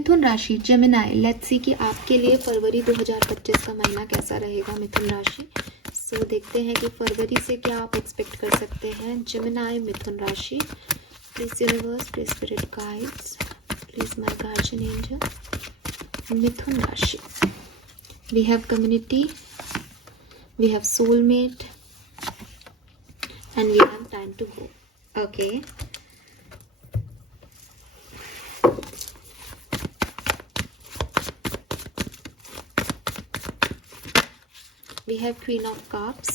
मिथुन राशि Gemini, let's see कि आपके लिए फरवरी 2025 का महीना कैसा रहेगा मिथुन राशि। सो देखते हैं कि फरवरी से क्या आप एक्सपेक्ट कर सकते हैं जेमिनाई मिथुन राशि। Please universe, please spirit guides, please my guardian angel. मिथुन राशि, we have community, we have soulmate and we have time to go. Okay, we have Queen of Cups,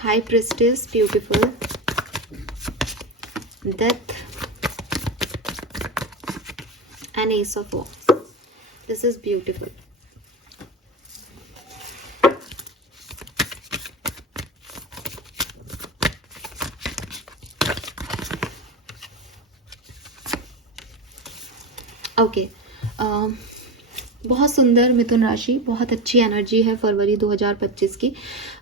High Priestess, beautiful, Death, and Ace of Wands. This is beautiful. Okay. बहुत सुंदर मिथुन राशि, बहुत अच्छी energy है फरवरी 2025 की।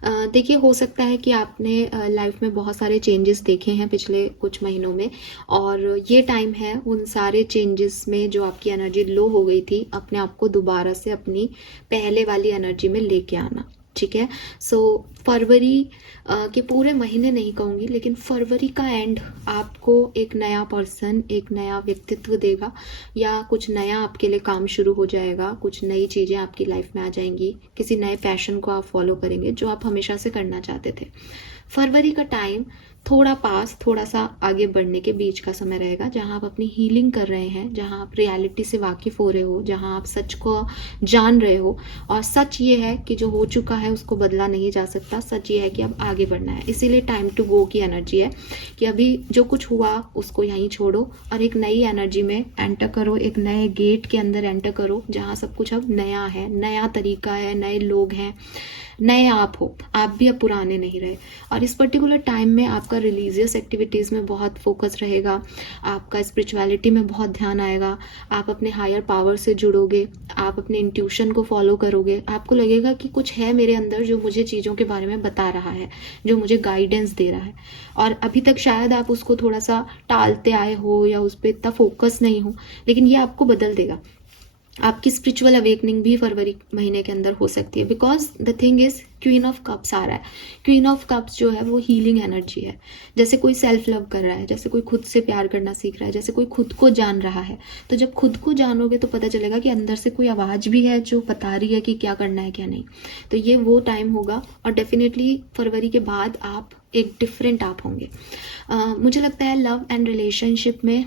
देखिए, हो सकता है कि आपने लाइफ में बहुत सारे चेंजेस देखे हैं पिछले कुछ महीनों में, और ये टाइम है उन सारे चेंजेस में जो आपकी एनर्जी लो हो गई थी, अपने आप को दोबारा से अपनी पहले वाली एनर्जी में लेके आना। ठीक है, सो फरवरी के पूरे महीने नहीं कहूँगी, लेकिन फरवरी का एंड आपको एक नया पर्सन, एक नया व्यक्तित्व देगा, या कुछ नया आपके लिए काम शुरू हो जाएगा, कुछ नई चीज़ें आपकी लाइफ में आ जाएंगी, किसी नए पैशन को आप फॉलो करेंगे जो आप हमेशा से करना चाहते थे। फरवरी का टाइम थोड़ा सा आगे बढ़ने के बीच का समय रहेगा, जहां आप अपनी हीलिंग कर रहे हैं, जहां आप रियलिटी से वाकिफ हो रहे हो, जहां आप सच को जान रहे हो। और सच ये है कि जो हो चुका है उसको बदला नहीं जा सकता। सच ये है कि अब आगे बढ़ना है, इसीलिए टाइम टू गो की एनर्जी है कि अभी जो कुछ हुआ उसको यहीं छोड़ो और एक नई एनर्जी में एंटर करो, एक नए गेट के अंदर एंटर करो, जहाँ सब कुछ अब नया है, नया तरीका है, नए लोग हैं, नए आप हो, आप भी अब पुराने नहीं रहे। और इस पर्टिकुलर टाइम में आपका रिलीजियस एक्टिविटीज़ में बहुत फोकस रहेगा, आपका स्पिरिचुअलिटी में बहुत ध्यान आएगा, आप अपने हायर पावर से जुड़ोगे, आप अपने इंट्यूशन को फॉलो करोगे। आपको लगेगा कि कुछ है मेरे अंदर जो मुझे चीज़ों के बारे में बता रहा है, जो मुझे गाइडेंस दे रहा है, और अभी तक शायद आप उसको थोड़ा सा टालते आए हो या उस पर इतना फोकस नहीं हो, लेकिन ये आपको बदल देगा। आपकी स्पिरिचुअल अवेकनिंग भी फरवरी महीने के अंदर हो सकती है, because the thing is queen of cups आ रहा है। क्वीन ऑफ कप्स जो है वो हीलिंग एनर्जी है, जैसे कोई सेल्फ लव कर रहा है, जैसे कोई खुद से प्यार करना सीख रहा है, जैसे कोई खुद को जान रहा है। तो जब खुद को जानोगे तो पता चलेगा कि अंदर से कोई आवाज़ भी है जो बता रही है कि क्या करना है क्या नहीं। तो ये वो टाइम होगा, और डेफिनेटली फरवरी के बाद आप एक डिफरेंट आप होंगे। मुझे लगता है लव एंड रिलेशनशिप में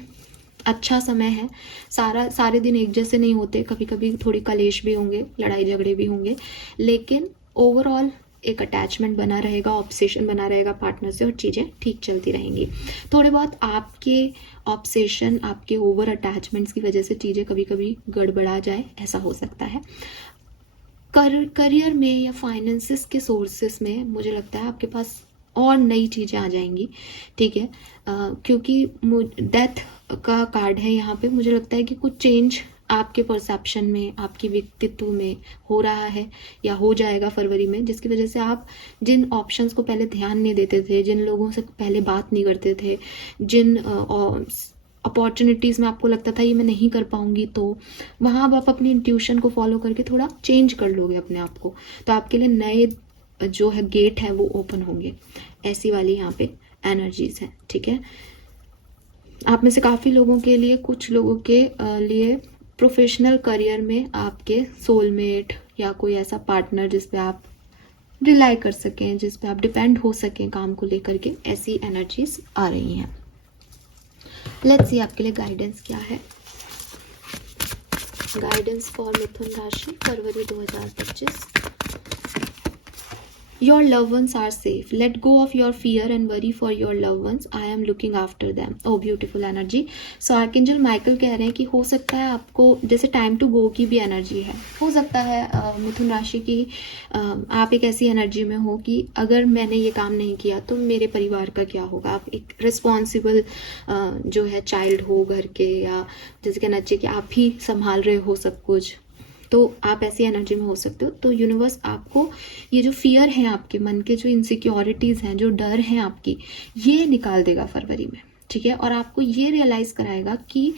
अच्छा समय है। सारे दिन एक जैसे नहीं होते, कभी कभी थोड़ी कलेश भी होंगे, लड़ाई झगड़े भी होंगे, लेकिन ओवरऑल एक अटैचमेंट बना रहेगा, ऑब्सेशन बना रहेगा पार्टनर से, और चीज़ें ठीक चलती रहेंगी। थोड़े बहुत आपके ऑब्सेशन, आपके ओवर अटैचमेंट्स की वजह से चीज़ें कभी कभी गड़बड़ा जाए, ऐसा हो सकता है। करियर में या फाइनेंसिस के सोर्सेस में मुझे लगता है आपके पास और नई चीज़ें आ जाएंगी। ठीक है, क्योंकि डेथ का कार्ड है यहाँ पे, मुझे लगता है कि कुछ चेंज आपके परसेप्शन में, आपके व्यक्तित्व में हो रहा है या हो जाएगा फरवरी में, जिसकी वजह से आप जिन ऑप्शंस को पहले ध्यान नहीं देते थे, जिन लोगों से पहले बात नहीं करते थे, जिन अपॉर्चुनिटीज़ में आपको लगता था ये मैं नहीं कर पाऊंगी, तो वहाँ अब आप अपनी इंट्यूशन को फॉलो करके थोड़ा चेंज कर लोगे अपने आप को, तो आपके लिए नए जो है गेट है वो ओपन होंगे। ऐसी वाली यहाँ पे एनर्जीज है। ठीक है, आप में से काफ़ी लोगों के लिए, कुछ लोगों के लिए प्रोफेशनल करियर में आपके सोलमेट या कोई ऐसा पार्टनर जिस पे आप रिलाई कर सकें, जिस पे आप डिपेंड हो सकें काम को लेकर के, ऐसी एनर्जीज आ रही हैं। लेट्स सी आपके लिए गाइडेंस क्या है। गाइडेंस फॉर मिथुन राशि फरवरी 2025। Your loved ones are safe. Let go of your fear and worry for your loved ones. I am looking after them. Oh, beautiful energy. So archangel Michael कह रहे हैं कि हो सकता है आपको जैसे टाइम टू गो की भी एनर्जी है, हो सकता है मिथुन राशि की आप एक ऐसी एनर्जी में हो कि अगर मैंने ये काम नहीं किया तो मेरे परिवार का क्या होगा। आप एक रिस्पॉन्सिबल जो है चाइल्ड हो घर के, या जैसे कहना चाहिए कि आप ही संभाल रहे हो सब कुछ, तो आप ऐसी एनर्जी में हो सकते हो। तो यूनिवर्स आपको ये जो फियर है, आपके मन के जो इनसिक्योरिटीज़ हैं, जो डर हैं आपकी, ये निकाल देगा फरवरी में। ठीक है, और आपको ये रियलाइज़ कराएगा कि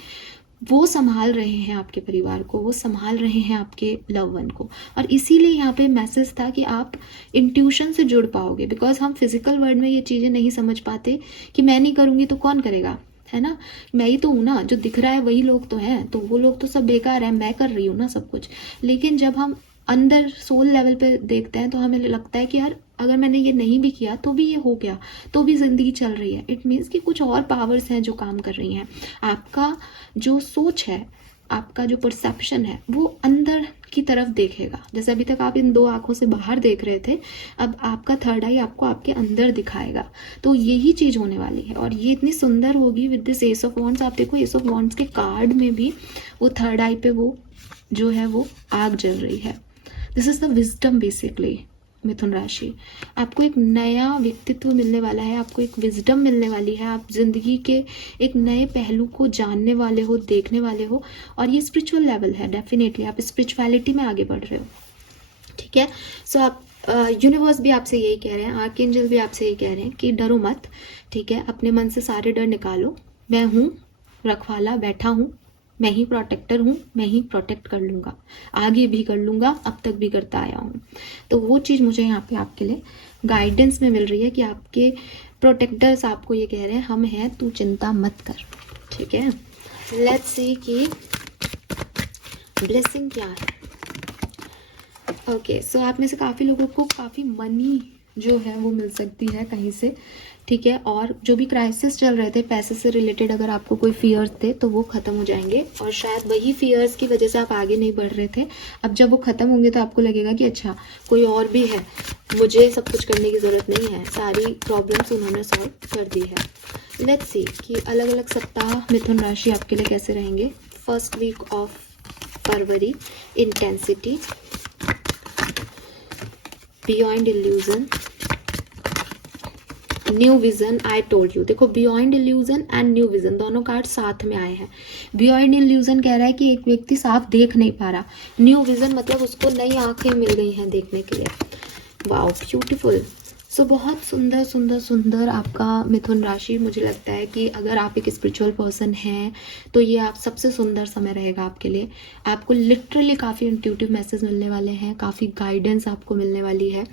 वो संभाल रहे हैं आपके परिवार को, वो संभाल रहे हैं आपके लव वन को। और इसीलिए यहाँ पे मैसेज था कि आप इंट्यूशन से जुड़ पाओगे, बिकॉज हम फिजिकल वर्ल्ड में ये चीज़ें नहीं समझ पाते कि मैं नहीं करूँगी तो कौन करेगा, है ना, मैं ही तो हूँ ना, जो दिख रहा है वही लोग तो हैं, तो वो लोग तो सब बेकार है, मैं कर रही हूँ ना सब कुछ। लेकिन जब हम अंदर सोल लेवल पे देखते हैं तो हमें लगता है कि यार अगर मैंने ये नहीं भी किया तो भी ये हो गया, तो भी ज़िंदगी चल रही है। इट मीन्स कि कुछ और पावर्स हैं जो काम कर रही हैं। आपका जो सोच है, आपका जो परसेप्शन है, वो अंदर की तरफ देखेगा। जैसे अभी तक आप इन 2 आंखों से बाहर देख रहे थे, अब आपका थर्ड आई आपको आपके अंदर दिखाएगा। तो यही चीज़ होने वाली है, और ये इतनी सुंदर होगी with this S of wands. आप देखो एस ऑफ वॉन्ड्स के कार्ड में भी वो थर्ड आई पे वो जो है वो आग जल रही है। This is the wisdom basically. मिथुन राशि, आपको एक नया व्यक्तित्व मिलने वाला है, आपको एक विजडम मिलने वाली है, आप जिंदगी के एक नए पहलू को जानने वाले हो, देखने वाले हो, और ये स्पिरिचुअल लेवल है। डेफिनेटली आप स्पिरिचुअलिटी में आगे बढ़ रहे हो, ठीक है। सो आप यूनिवर्स भी आपसे यही कह रहे हैं, आर्कएंजल भी आपसे यही कह रहे हैं कि डरो मत, ठीक है, अपने मन से सारे डर निकालो। मैं हूँ रखवाला, बैठा हूँ, मैं ही प्रोटेक्टर हूँ, मैं ही प्रोटेक्ट कर लूँगा, आगे भी कर लूँगा, अब तक भी करता आया हूँ। तो वो चीज़ मुझे यहाँ पे आपके लिए गाइडेंस में मिल रही है कि आपके प्रोटेक्टर्स आपको ये कह रहे हैं हम हैं, तू चिंता मत कर, ठीक है। लेट्स सी कि ब्लेसिंग क्या है। ओके, सो आप में से काफ़ी लोगों को काफ़ी मनी जो है वो मिल सकती है कहीं से, ठीक है। और जो भी क्राइसिस चल रहे थे पैसे से रिलेटेड, अगर आपको कोई फियर्स थे तो वो ख़त्म हो जाएंगे, और शायद वही फियर्स की वजह से आप आगे नहीं बढ़ रहे थे। अब जब वो ख़त्म होंगे तो आपको लगेगा कि अच्छा कोई और भी है, मुझे सब कुछ करने की ज़रूरत नहीं है, सारी प्रॉब्लम्स उन्होंने सॉल्व कर दी है। लेट्स सी कि अलग अलग सप्ताह मिथुन राशि आपके लिए कैसे रहेंगे। First week of February, intensity, beyond illusion, new vision, I told you. देखो beyond illusion and new vision दोनों कार्ड साथ में आए हैं। बियॉन्ड इल्यूजन कह रहा है कि एक व्यक्ति साफ देख नहीं पा रहा, न्यू विजन मतलब उसको नई आंखें मिल गई हैं देखने के लिए। Wow beautiful. सो बहुत सुंदर सुंदर सुंदर आपका मिथुन राशि। मुझे लगता है कि अगर आप एक स्पिरिचुअल पर्सन हैं तो ये आप सबसे सुंदर समय रहेगा आपके लिए। आपको लिटरली काफ़ी इंट्यूटिव मैसेज मिलने वाले हैं, काफ़ी गाइडेंस आपको मिलने वाली है।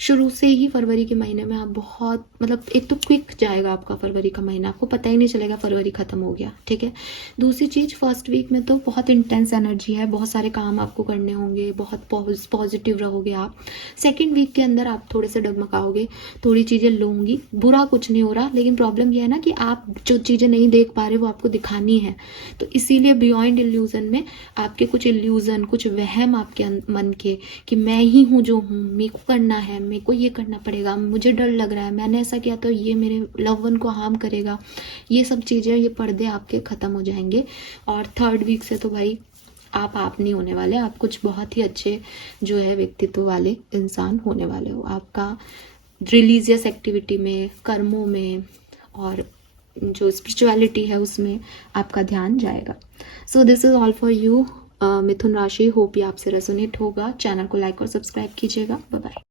शुरू से ही फरवरी के महीने में आप बहुत मतलब एक तो क्विक जाएगा आपका फरवरी का महीना, आपको पता ही नहीं चलेगा फरवरी ख़त्म हो गया, ठीक है। दूसरी चीज़, फर्स्ट वीक में तो बहुत इंटेंस एनर्जी है, बहुत सारे काम आपको करने होंगे, बहुत पॉजिटिव रहोगे आप। सेकेंड वीक के अंदर आप थोड़े से डगमगाओगे, थोड़ी चीज़ें लूँगी, बुरा कुछ नहीं हो रहा, लेकिन प्रॉब्लम यह है ना कि आप जो चीज़ें नहीं देख पा रहे वो आपको दिखानी है। तो इसीलिए बियॉन्ड इल्यूजन में आपके कुछ इल्यूजन, कुछ वहम आपके मन के कि मैं ही हूँ जो हूँ, मेरे को करना है, मेरे को ये करना पड़ेगा, मुझे डर लग रहा है, मैंने ऐसा किया तो ये मेरे लव वन को हार्म करेगा, ये सब चीज़ें, ये पर्दे आपके ख़त्म हो जाएंगे। और थर्ड वीक से तो भाई आप नहीं होने वाले, आप कुछ बहुत ही अच्छे जो है व्यक्तित्व वाले इंसान होने वाले हो। आपका रिलीजियस एक्टिविटी में, कर्मों में, और जो स्पिरिचुअलिटी है उसमें आपका ध्यान जाएगा। So this is all for you मिथुन राशि। होप ये आपसे रेजोनेट होगा। चैनल को लाइक और सब्सक्राइब कीजिएगा। Bye bye.